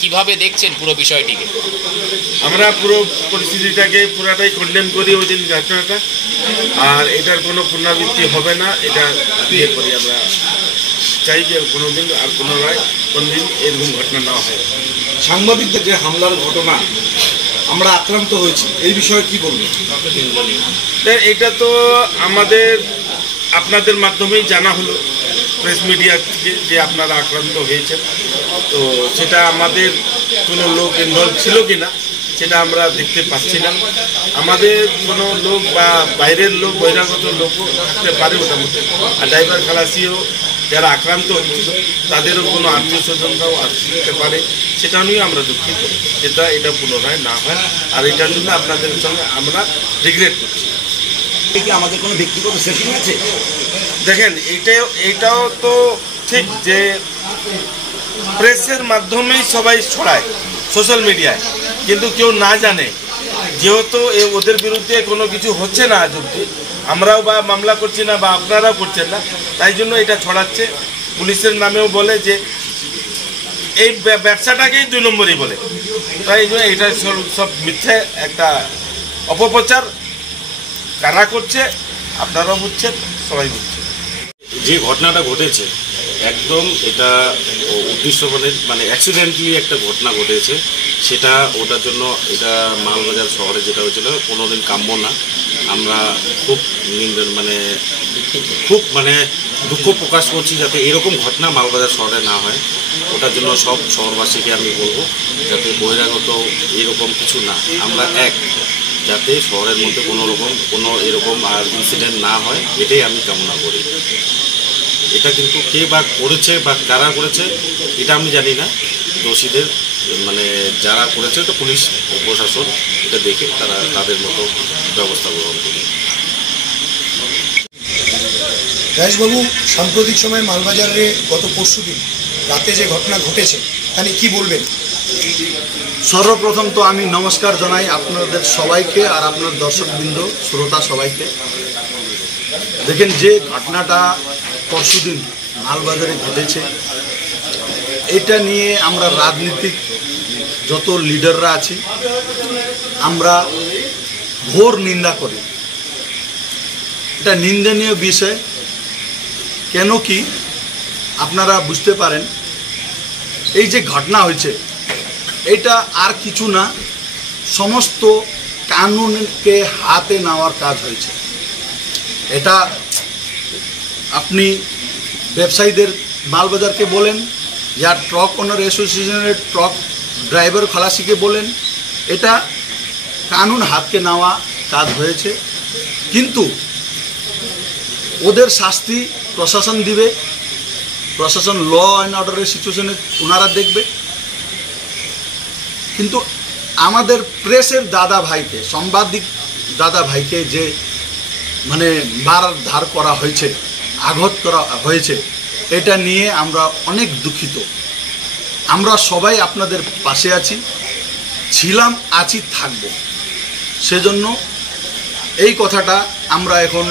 কিভাবে দেখছেন পুরো বিষয়টিকে? আমরা পুরো পরিস্থিতিটাকে পুরাটাই কন্ডেম করি ওই দিন ঘটনাটা, আর এটার কোনো পুনরাবৃত্তি হবে না, এটা ইয়ে করি। আমরা চাই যে কোনোদিন আর কোনদিন এরকম ঘটনা না হয়। সাংবাদিকদের যে হামলার ঘটনা আমরা আক্রান্ত হয়েছি, এই বিষয়ে কি বলবেন? এটা তো আমাদের আপনাদের মাধ্যমেই জানা হলো, প্রেস মিডিয়া থেকে, যে আপনারা আক্রান্ত হয়েছেন। তো সেটা আমাদের কোনো লোক ইনভলভ ছিল কি না সেটা আমরা দেখতে পাচ্ছি না। আমাদের কোনো লোক বা বাইরের লোক, বহিরাগত লোকও থাকতে পারে ওটার মধ্যে। আর ড্রাইভার খালাসিও যারা আক্রান্ত হচ্ছিল তাদেরও কোনো আত্মীয় স্বজনরাও আসতে পারে, সেটা নিয়েও আমরা দুঃখিত। এটা পুনরায় না হয়, আর এটার জন্য আপনাদের সঙ্গে আমরা রিগ্রেট করছি। আমাদের কোনো ব্যক্তিগত সেটিং আছে? দেখেন, এটাও তো ঠিক যে প্রেসের মাধ্যমেই সবাই ছড়ায় সোশ্যাল মিডিয়ায়, কিন্তু কেউ না জানে। যেহেতু ওদের বিরুদ্ধে কোনো কিছু হচ্ছে না আজ অব্দি, আমরাও বা মামলা করছি না বা আপনারাও করছেন না, তাই জন্য এটা ছড়াচ্ছে। পুলিশের নামেও বলে যে এই ব্যবসাটাকেই 2 নম্বরই বলে, তাই জন্য এটা সব মিথ্যে একটা অপপ্রচার। কারা করছে আপনারাও বুঝছেন, সবাই বুঝছে। যে ঘটনাটা ঘটেছে একদম এটা উদ্দেশ্য মানে অ্যাক্সিডেন্টলি একটা ঘটনা ঘটেছে, সেটা ওটার জন্য এটা মালবাজার শহরে যেটা হয়েছিল কোনোদিন কাম্য না। আমরা খুব মানে দুঃখ প্রকাশ করছি যাতে এরকম ঘটনা মালবাজার শহরে না হয়। ওটার জন্য সব শহরবাসীকে আমি বলবো যাতে বহিরাগত এরকম কিছু না, আমরা যাতে শহরের মধ্যে কোনো এরকম আর ইনসিডেন্ট না হয়, এটাই আমি কামনা করি। এটা কিন্তু কে বা করেছে বা কারা করেছে এটা আমি জানি না। দোষীদের মানে যারা করেছে তো পুলিশ ও প্রশাসন এটা দেখে তারা তাদের মতো ব্যবস্থা গ্রহণ করবে। রাজবাবু, সাম্প্রতিক সময়ে মালবাজারে গত পরশুদিন রাতে যে ঘটনা ঘটেছে তা নিয়ে কী বলবেন? সর্বপ্রথম তো আমি নমস্কার জানাই আপনাদের সবাইকে আর আপনার দর্শকবৃন্দ, শ্রোতা সবাইকে। দেখেন, যে ঘটনাটা পরশুদিন মালবাজারে ঘটেছে, এটা নিয়ে আমরা রাজনীতিক যত লিডাররা আছি আমরা ঘোর নিন্দা করি। এটা নিন্দনীয় বিষয়। কেন কি আপনারা বুঝতে পারেন, এই যে ঘটনা হয়েছে এটা আর কিছু না, সমস্ত কানুনকে হাতে নেওয়ার কাজ হয়েছে। এটা আপনি ব্যবসায়ীদের মালবাজারকে বলেন, या ट्रक ओनर एसोसिएशনের ट्रक ड्राइवर खलासी বলেন, এটা কানুন হাতকে নেওয়া কাজ হয়েছে। কিন্তু ওদের শাস্তি প্রশাসন দিবে, প্রশাসন ল অ্যান্ড অর্ডারের সিচুয়েশনে ওনারা দেখবে। কিন্তু আমাদের প্রেসের দাদা ভাইকে, সাংবাদিক দাদা ভাইকে যে মানে মারধর করা হয়েছে, আঘাত করা হয়েছে, এটা নিয়ে আমরা অনেক দুঃখিত। আমরা সবাই আপনাদের পাশে আছি, ছিলাম, আছি, থাকব। সেজন্য এই কথাটা আমরা এখন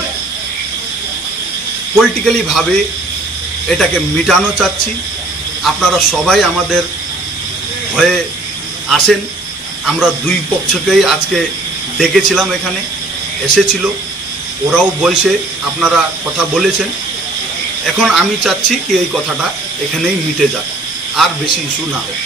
পলিটিক্যালি ভাবে এটাকে মিটানো চাচ্ছি। আপনারা সবাই আমাদের হয়ে আসেন। আমরা দুই পক্ষকেই আজকে ডেকেছিলাম, এখানে এসেছিল, ওরাও বসে আপনারা কথা বলেছেন। এখন আমি চাচ্ছি কি এই কথাটা এখানেই মিটে যাক, আর বেশি ইস্যু না হোক।